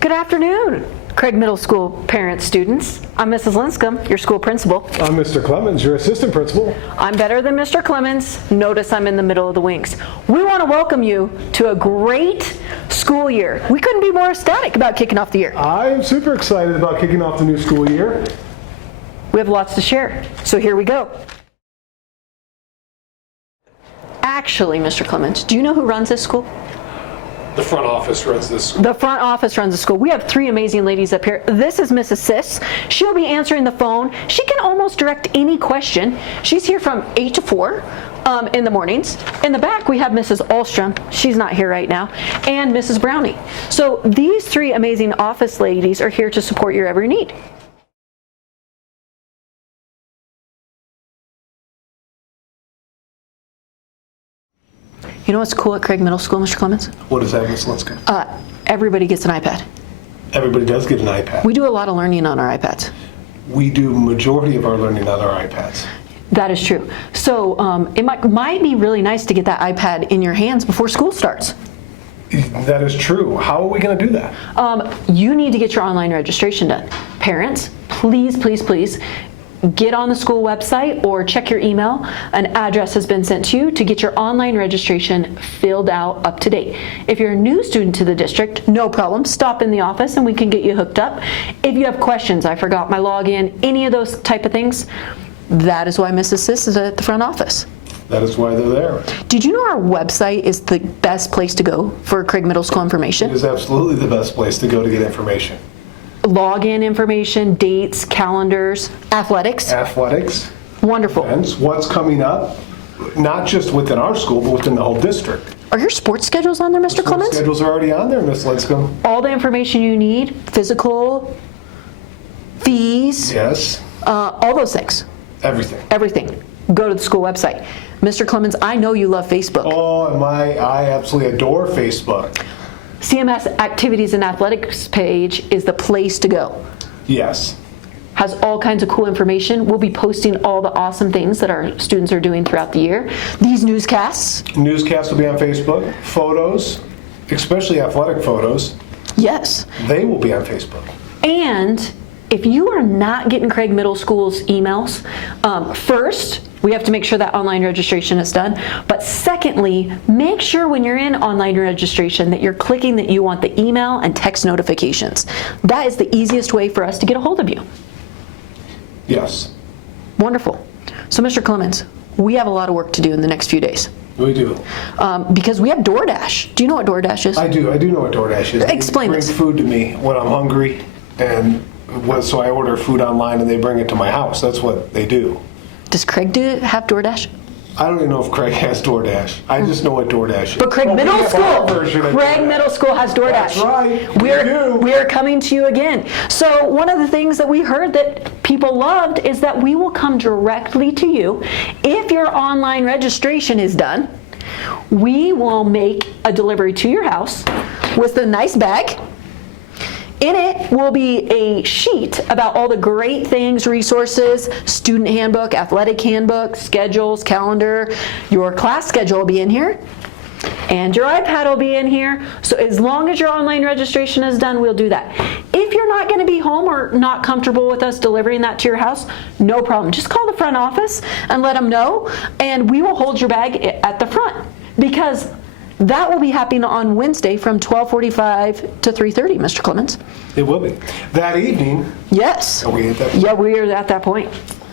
Good afternoon, Craig Middle School parents, students. I'm Mrs. Linscomb, your school principal. I'm Mr. Clemens, your assistant principal. I'm better than Mr. Clemens. Notice I'm in the middle of the wings. We want to welcome you to a great school year. We couldn't be more ecstatic about kicking off the year. I'm super excited about kicking off the new school year. We have lots to share, so here we go. Actually, Mr. Clemens, do you know who runs this school? The front office runs this school. The front office runs the school. We have three amazing ladies up here. This is Mrs. Sis. She'll be answering the phone. She can almost direct any question. She's here from 8 to 4 in the mornings. In the back, we have Mrs. Ahlstrom. She's not here right now. And Mrs. Brownie. So these three amazing office ladies are here to support your every need. You know what's cool at Craig Middle School, Mr. Clemens? What is that, Ms. Linscomb? Everybody gets an iPad. Everybody does get an iPad. We do a lot of learning on our iPads. We do majority of our learning on our iPads. That is true. So it might be really nice to get that iPad in your hands before school starts. That is true. How are we going to do that? You need to get your online registration done. Parents, please, please, please get on the school website or check your email. An address has been sent to you to get your online registration filled out up to date. If you're a new student to the district, no problem. Stop in the office and we can get you hooked up. If you have questions, I forgot my login, any of those type of things, that is why Mrs. Sis is at the front office. That is why they're there. Did you know our website is the best place to go for Craig Middle School information? It is absolutely the best place to go to get information. Login information, dates, calendars, athletics. Athletics. Wonderful. Events, what's coming up, not just within our school, but within the whole district. Are your sports schedules on there, Mr. Clemens? Schedules are already on there, Ms. Linscomb. All the information you need, physical, fees, Yes. all those things. Everything. Everything. Go to the school website. Mr. Clemens, I know you love Facebook. Oh, I absolutely adore Facebook. CMS Activities and Athletics page is the place to go. Yes. Has all kinds of cool information. We'll be posting all the awesome things that our students are doing throughout the year. These newscasts. Newscasts will be on Facebook. Photos, especially athletic photos, Yes. they will be on Facebook. And if you are not getting Craig Middle School's emails, first, we have to make sure that online registration is done. But secondly, make sure when you're in online registration that you're clicking that you want the email and text notifications. That is the easiest way for us to get a hold of you. Yes, Wonderful. So, Mr. Clemens, we have a lot of work to do in the next few days. we do. Because we have DoorDash. Do you know what DoorDash is? I do know what DoorDash is. Explain They this. bring food to me when I'm hungry, and so I order food online and they bring it to my house. That's what they do. Does Craig have DoorDash? I don't even know if Craig has DoorDash. I just know what DoorDash is. But Craig Oh, we Middle have our School, version of Craig DoorDash. Middle School has DoorDash. That's right, we do. We are coming to you again. So one of the things that we heard that people loved is that we will come directly to you. If your online registration is done, we will make a delivery to your house with a nice bag. In it will be a sheet about all the great things, resources, student handbook, athletic handbook, schedules, calendar. Your class schedule will be in here, and your iPad will be in here. So as long as your online registration is done, we'll do that. If you're not going to be home or not comfortable with us delivering that to your house, no problem. Just call the front office and let them know, and we will hold your bag at the front, because that will be happening on Wednesday from 12:45 to 3:30, Mr. Clemens. It will be. That evening, Yes. are we at that? Yeah, we are at that point.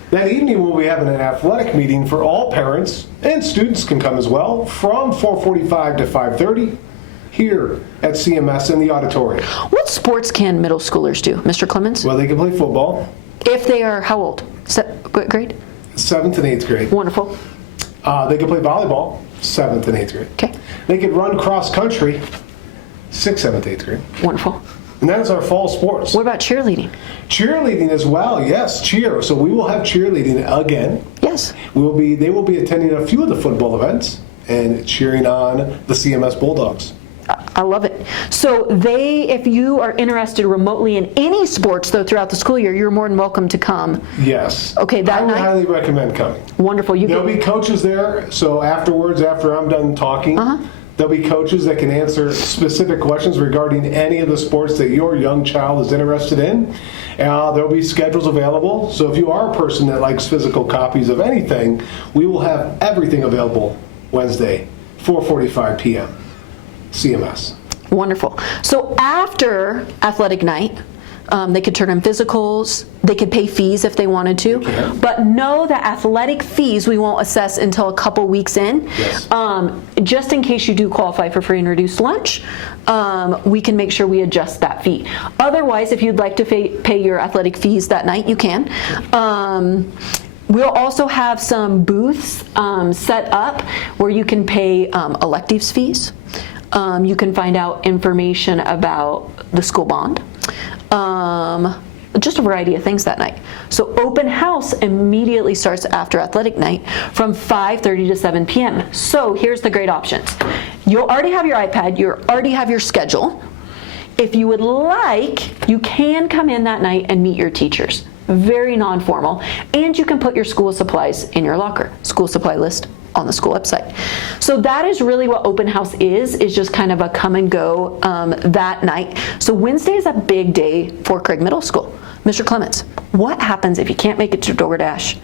That evening we'll be having an athletic meeting for all parents, and students can come as well, from 4:45 to 5:30 here at CMS in the auditorium. What sports can middle schoolers do, Mr. Clemens? Well, they can play football, If they are how old? What grade? 7th and 8th grade. Wonderful. They can play volleyball, 7th and 8th grade. Okay. They can run cross country, 6th, 7th, 8th grade. Wonderful. And that is our fall sports. What about cheerleading? Cheerleading as well, yes, cheer. So we will have cheerleading again. Yes. They will be attending a few of the football events and cheering on the CMS Bulldogs. I love it. So if you are interested remotely in any sports though throughout the school year, you're more than welcome to come. Yes. Okay, that I would night? highly recommend coming. Wonderful. There'll be coaches there, so afterwards, after I'm done talking, There'll be coaches that can answer specific questions regarding any of the sports that your young child is interested in. There'll be schedules available. So if you are a person that likes physical copies of anything, we will have everything available Wednesday, 4:45 p.m. CMS. Wonderful. So after athletic night, they could turn in physicals, they could pay fees if they wanted to, but know that athletic fees we won't assess until a couple weeks in. Yes. Just in case you do qualify for free and reduced lunch, we can make sure we adjust that fee. Otherwise, if you'd like to pay your athletic fees that night, you can. We'll also have some booths set up where you can pay electives fees. You can find out information about the school bond. Just a variety of things that night. So open house immediately starts after athletic night from 5:30 to 7 p.m. So here's the great options. You'll already have your iPad, you already have your schedule. If you would like, you can come in that night and meet your teachers. Very non-formal. And you can put your school supplies in your locker. School supply list on the school website. So that is really what open house is just kind of a come and go that night. So Wednesday is a big day for Craig Middle School. Mr. Clements, what happens if you can't make it to DoorDash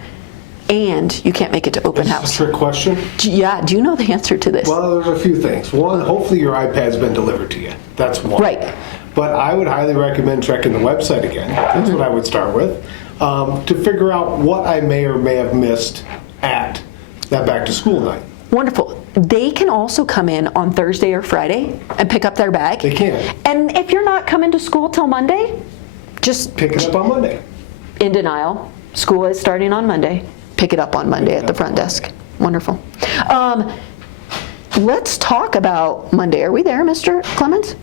and you can't make it to open This house? is a trick question. Yeah, do you know the answer to this? Well, there's a few things. One, hopefully your iPad's been delivered to you. That's one. Right. But I would highly recommend checking the website again. That's what I would start with, to figure out what I may or may have missed at that back to school night. Wonderful. They can also come in on Thursday or Friday and pick up their bag. They can. And if you're not coming to school till Monday, just Pick it up on Monday. in denial. School is starting on Monday. Pick it up on Monday at the front desk. Wonderful. Let's talk about Monday. Are we there, Mr. Clements?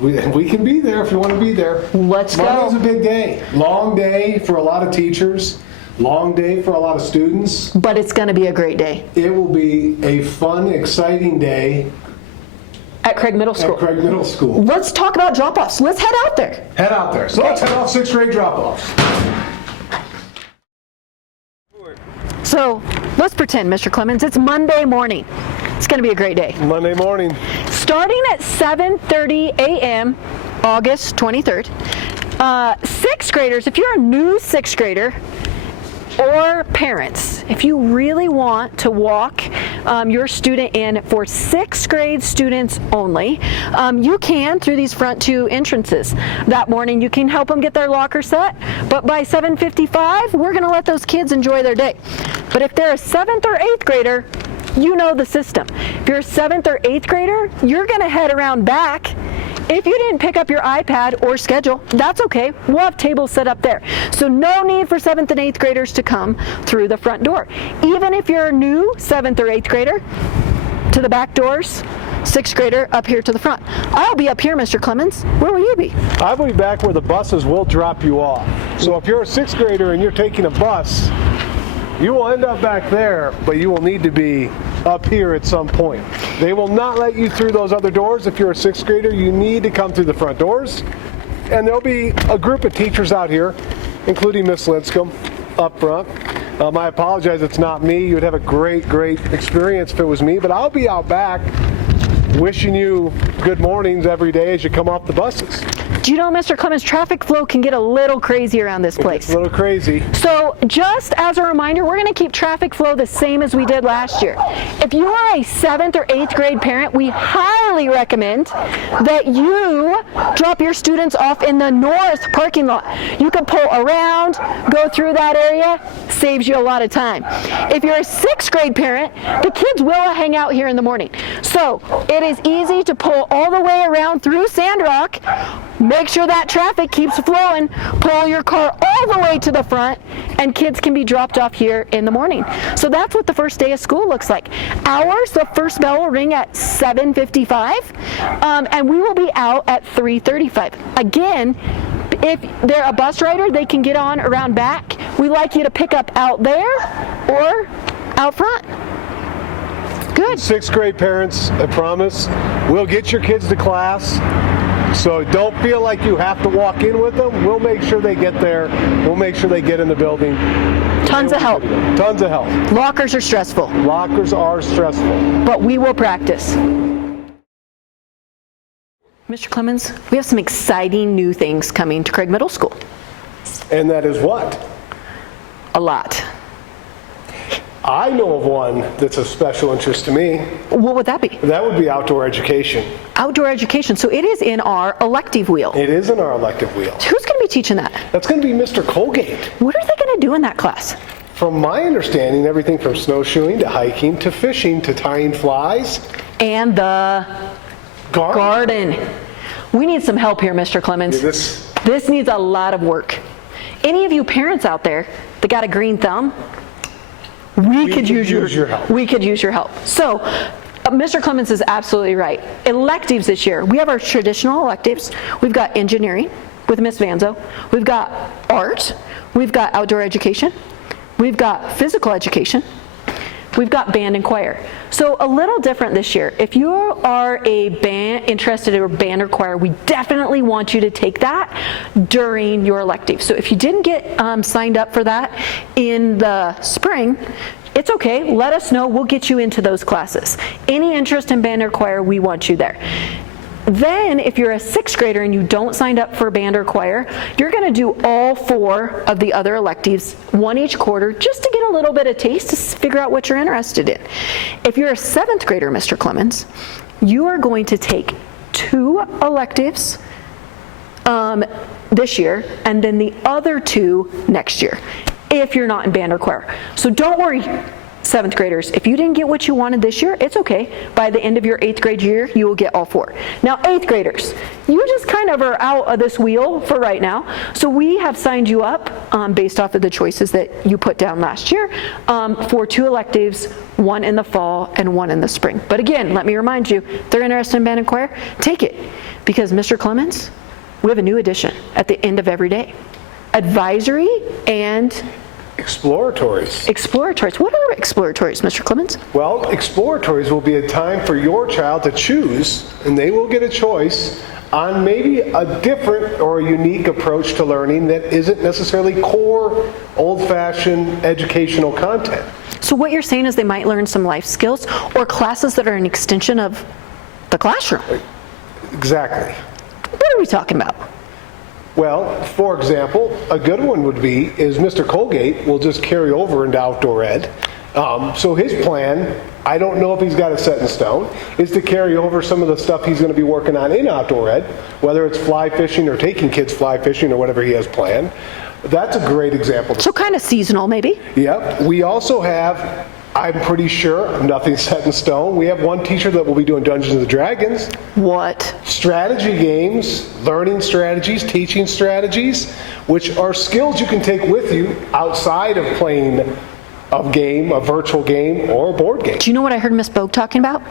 We can be there if you want to be there. Let's go. Monday's a big day. Long day for a lot of teachers. Long day for a lot of students. But it's going to be a great day. It will be a fun, exciting day At Craig Middle School. at Craig Middle School. Let's talk about drop-offs. Let's head out there. Head out there. So let's head off 6th grade drop-offs. So let's pretend, Mr. Clements, it's Monday morning. It's going to be a great day. Monday morning. Starting at 7:30 a.m., August 23rd, 6th graders, if you're a new 6th grader, or parents, if you really want to walk your student in for 6th grade students only, you can through these front two entrances. That morning you can help them get their locker set, but by 7:55 we're going to let those kids enjoy their day. But if they're a 7th or 8th grader, you know the system. If you're a 7th or 8th grader, you're going to head around back. If you didn't pick up your iPad or schedule, that's okay. We'll have tables set up there. So no need for 7th and 8th graders to come through the front door. Even if you're a new 7th or 8th grader, to the back doors, 6th grader up here to the front. I'll be up here, Mr. Clements. Where will you be? I will be back where the buses will drop you off. So if you're a 6th grader and you're taking a bus, you will end up back there, but you will need to be up here at some point. They will not let you through those other doors. If you're a 6th grader, you need to come through the front doors. And there'll be a group of teachers out here, including Miss Linscomb up front. I apologize, it's not me. You'd have a great experience if it was me, but I'll be out back wishing you good mornings every day as you come off the buses. Do you know, Mr. Clements, traffic flow can get a little crazy around this place. It's a little crazy. So just as a reminder, we're going to keep traffic flow the same as we did last year. If you are a 7th or 8th grade parent, we highly recommend that you drop your students off in the north parking lot. You can pull around, go through that area, saves you a lot of time. If you're a 6th grade parent, the kids will hang out here in the morning. So it is easy to pull all the way around through Sandrock. Make sure that traffic keeps flowing. Pull your car all the way to the front, and kids can be dropped off here in the morning. So that's what the first day of school looks like. Ours, the first bell will ring at 7:55, and we will be out at 3:35. Again, if they're a bus rider, they can get on around back. We like you to pick up out there or out front. Good. 6th grade parents, I promise, we'll get your kids to class. So don't feel like you have to walk in with them. We'll make sure they get there. We'll make sure they get in the building. Tons of help. Tons of help. Lockers are stressful, Lockers are stressful. but we will practice. Mr. Clemens, we have some exciting new things coming to Craig Middle School. And that is what? A lot. I know of one that's of special interest to me. What would that be? That would be outdoor education. Outdoor education. So it is in our elective wheel. It is in our elective wheel. Who's going to be teaching that? That's going to be Mr. Colgate. What are they going to do in that class? From my understanding, everything from snowshoeing to hiking to fishing to tying flies. And the garden. We need some help here, Mr. Clemens. Yeah, This needs a lot of work. Any of you parents out there that got a green thumb, we could use your help. We could use your help. So, Mr. Clemens is absolutely right. Electives this year. We have our traditional electives. We've got engineering with Miss Vanzo. We've got art. We've got outdoor education. We've got physical education. We've got band and choir. So a little different this year. If you are interested in band or choir, we definitely want you to take that during your elective. So if you didn't get signed up for that in the spring, it's okay. Let us know. We'll get you into those classes. Any interest in band or choir, we want you there. Then, if you're a 6th grader and you don't sign up for band or choir, you're going to do all 4 of the other electives, one each quarter, just to get a little bit of taste to figure out what you're interested in. If you're a 7th grader, Mr. Clemens, you are going to take 2 electives this year, and then the other 2 next year, if you're not in band or choir. So don't worry, 7th graders, if you didn't get what you wanted this year, it's okay. By the end of your 8th grade year, you will get all 4. Now, 8th graders, you just kind of are out of this wheel for right now. So we have signed you up based off of the choices that you put down last year for 2 electives, 1 in the fall and 1 in the spring. But again, let me remind you, if they're interested in band and choir, take it. Because Mr. Clemens, we have a new addition at the end of every day. Advisory and Exploratories. Exploratories. What are exploratories, Mr. Clemens? Well, exploratories will be a time for your child to choose, and they will get a choice on maybe a different or a unique approach to learning that isn't necessarily core, old-fashioned educational content. So what you're saying is they might learn some life skills or classes that are an extension of the classroom. Exactly. What are we talking about? Well, for example, a good one would be is Mr. Colgate will just carry over into outdoor ed. So his plan, I don't know if he's got it set in stone, is to carry over some of the stuff he's going to be working on in outdoor ed, whether it's fly fishing or taking kids fly fishing or whatever he has planned. That's a great example. So kind of seasonal, maybe? Yep. We also have, I'm pretty sure, nothing set in stone. We have one teacher that will be doing Dungeons and Dragons. What? Strategy games, learning strategies, teaching strategies, which are skills you can take with you outside of playing a game, a virtual game, or a board game. Do you know what I heard Miss Bogue talking about?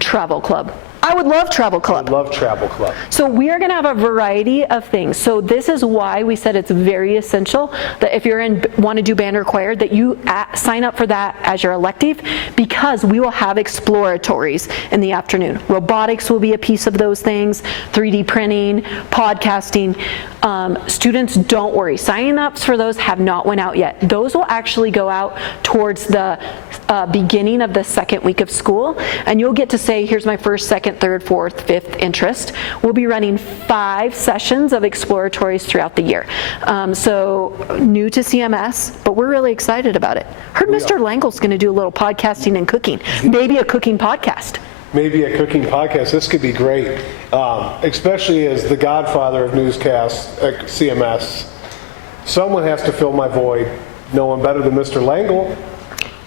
Travel club. I would love travel club. I love travel club. So we are going to have a variety of things. So this is why we said it's very essential that if you're want to do band or choir, that you sign up for that as your elective, because we will have exploratories in the afternoon. Robotics will be a piece of those things, 3D printing, podcasting. Students, don't worry. Sign-ups for those have not went out yet. Those will actually go out towards the beginning of the 2nd week of school, and you'll get to say, here's my 1st, 2nd, 3rd, 4th, 5th interest. We'll be running 5 sessions of exploratories throughout the year. So new to CMS, but we're really excited about it. Heard Mr. Langle's going to do a little podcasting and cooking, maybe a cooking podcast. Maybe a cooking podcast. This could be great, especially as the godfather of newscasts at CMS. Someone has to fill my void. No one better than Mr. Langle.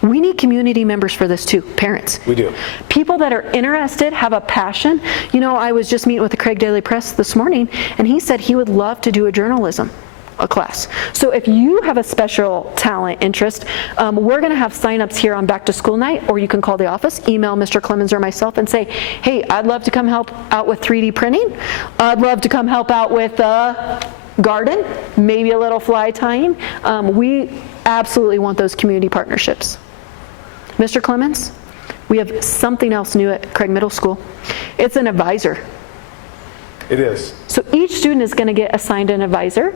We need community members for this too, parents. We do. People that are interested, have a passion. You know, I was just meeting with the Craig Daily Press this morning, and he said he would love to do a class. So if you have a special talent interest, we're going to have signups here on back to school night, or you can call the office, email Mr. Clemens or myself and say, hey, I'd love to come help out with 3D printing. I'd love to come help out with garden, maybe a little fly tying. We absolutely want those community partnerships. Mr. Clemens, we have something else new at Craig Middle School. It's an advisor. It is. So each student is going to get assigned an advisor.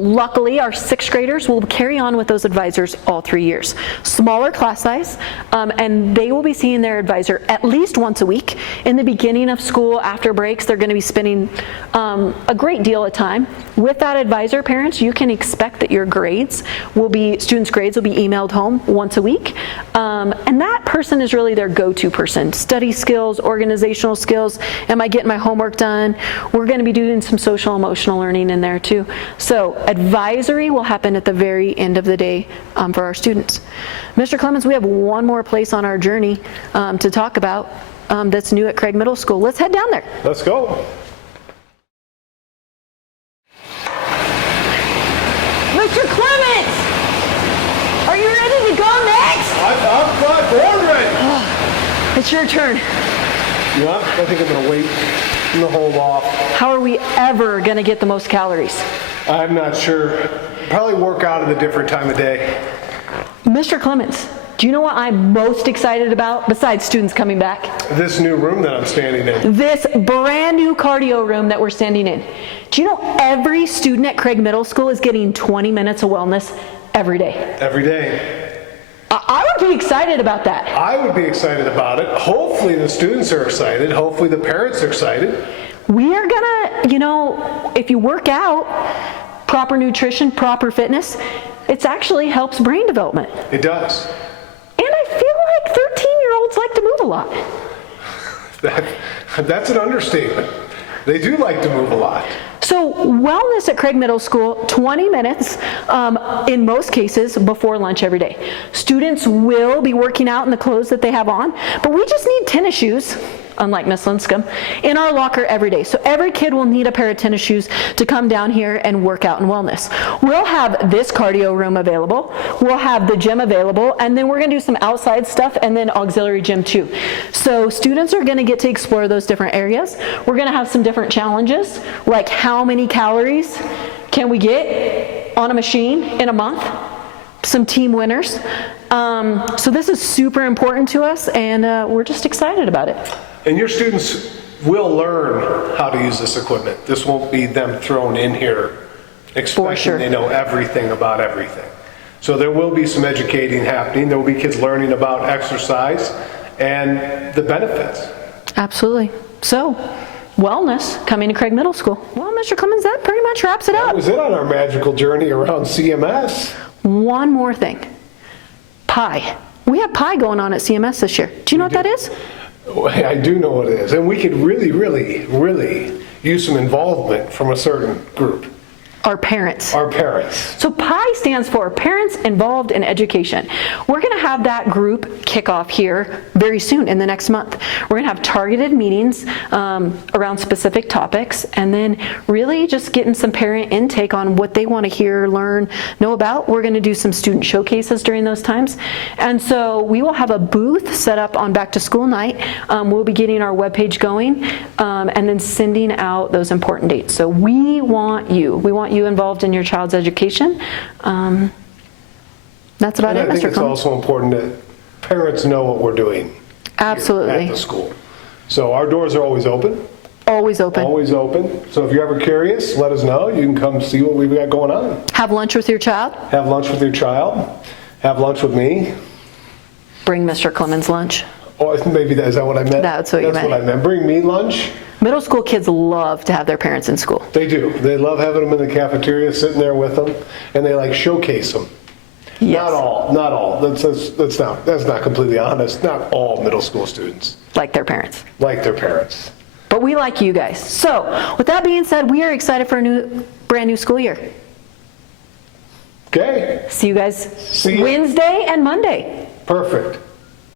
Luckily, our 6th graders will carry on with those advisors all 3 years. Smaller class size, and they will be seeing their advisor at least once a week. In the beginning of school, after breaks, they're going to be spending a great deal of time with that advisor. Parents, you can expect that your students' grades will be emailed home once a week. And that person is really their go-to person. Study skills, organizational skills, am I getting my homework done? We're going to be doing some social emotional learning in there too. So advisory will happen at the very end of the day for our students. Mr. Clemens, we have one more place on our journey to talk about that's new at Craig Middle School. Let's head down there. Let's go. Mr. Clemens, are you ready to go next? I'm born ready. It's your turn. Yeah, I think I'm going to wait and hold off. How are we ever going to get the most calories? I'm not sure. Probably work out at a different time of day. Mr. Clemens, do you know what I'm most excited about besides students coming back? This new room that I'm standing in. This brand new cardio room that we're standing in. Do you know every student at Craig Middle School is getting 20 minutes of wellness every day? Every day. I would be excited about that. I would be excited about it. Hopefully the students are excited. Hopefully the parents are excited. We are gonna, if you work out, proper nutrition, proper fitness, it actually helps brain development. It does. And I feel like 13-year-olds like to move a lot. That's an understatement. They do like to move a lot. So wellness at Craig Middle School, 20 minutes in most cases before lunch every day. Students will be working out in the clothes that they have on, but we just need tennis shoes, unlike Miss Linscomb, in our locker every day. So every kid will need a pair of tennis shoes to come down here and work out in wellness. We'll have this cardio room available, we'll have the gym available, and then we're going to do some outside stuff and then auxiliary gym too. So students are going to get to explore those different areas. We're going to have some different challenges, like how many calories can we get on a machine in a month? Some team winners. So this is super important to us, and we're just excited about it. And your students will learn how to use this equipment. This won't be them thrown in here expecting sure. they know everything about everything. So there will be some educating happening. There will be kids learning about exercise and the benefits. Absolutely. So, wellness coming to Craig Middle School. Well, Mr. Clemens, that pretty much wraps it That up. was it on our magical journey around CMS. One more thing. Pie. We have pie going on at CMS this year. Do you know what that is? I do know what it is. And we could really, really, really use some involvement from a certain group. Our parents. Our parents. So PIE stands for Parents Involved in Education. We're going to have that group kick off here very soon in the next month. We're going to have targeted meetings around specific topics, and then really just getting some parent intake on what they want to hear, learn, know about. We're going to do some student showcases during those times. And so we will have a booth set up on back to school night. We'll be getting our webpage going and then sending out those important dates. So we want you. We want you involved in your child's education. That's about it, I think Mr. it's Clemens. also important that parents know what we're doing Absolutely. at the school. So our doors are always open. Always open. Always open. So if you're ever curious, let us know. You can come see what we've got going on. Have lunch with your child. Have lunch with your child. Have lunch with me. Bring Mr. Clemens lunch. Or maybe is that what I meant? That's what you meant. That's what I meant. Bring me lunch. Middle school kids love to have their parents in school. They do. They love having them in the cafeteria, sitting there with them, and they like showcase them. Yes. Not all. That's not completely honest. Not all middle school students Like their parents. like their parents. But we like you guys. So, with that being said, we are excited for a brand new school year. Okay. See you guys See you. Wednesday and Monday. Perfect.